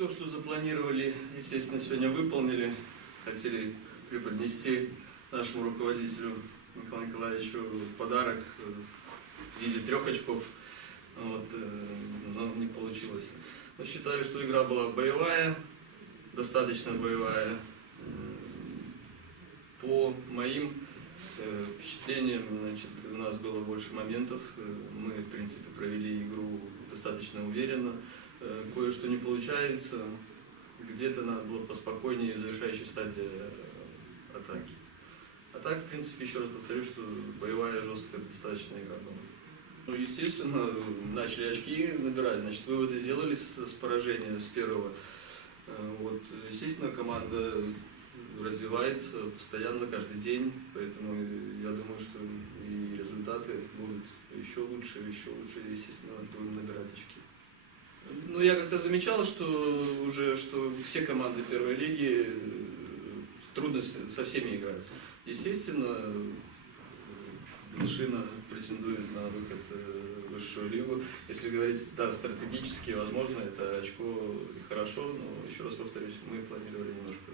Все, что запланировали, естественно, сегодня выполнили. Хотели преподнести нашему руководителю Михаилу Николаевичу подарок в виде 3 очков, вот, но не получилось. Но считаю, что игра была боевая, достаточно боевая. По моим впечатлениям, значит, у нас было больше моментов. Мы, в принципе, провели игру достаточно уверенно. Кое-что не получается. Где-то надо было поспокойнее в завершающей стадии атаки. А так, в принципе, еще раз повторю, что боевая, жесткая, достаточно игра была. Ну, естественно, начали очки набирать, значит, выводы сделали с поражения, с первого. Вот, естественно, команда развивается постоянно, каждый день, поэтому я думаю, что и результаты будут еще лучше, естественно, будем набирать очки. Ну, я как-то замечал, что все команды первой лиги трудно со всеми играть. Естественно, Вершина претендует на выход в высшую лигу. Если говорить, да, стратегически, возможно, это очко и хорошо, но еще раз повторюсь, мы планировали немножко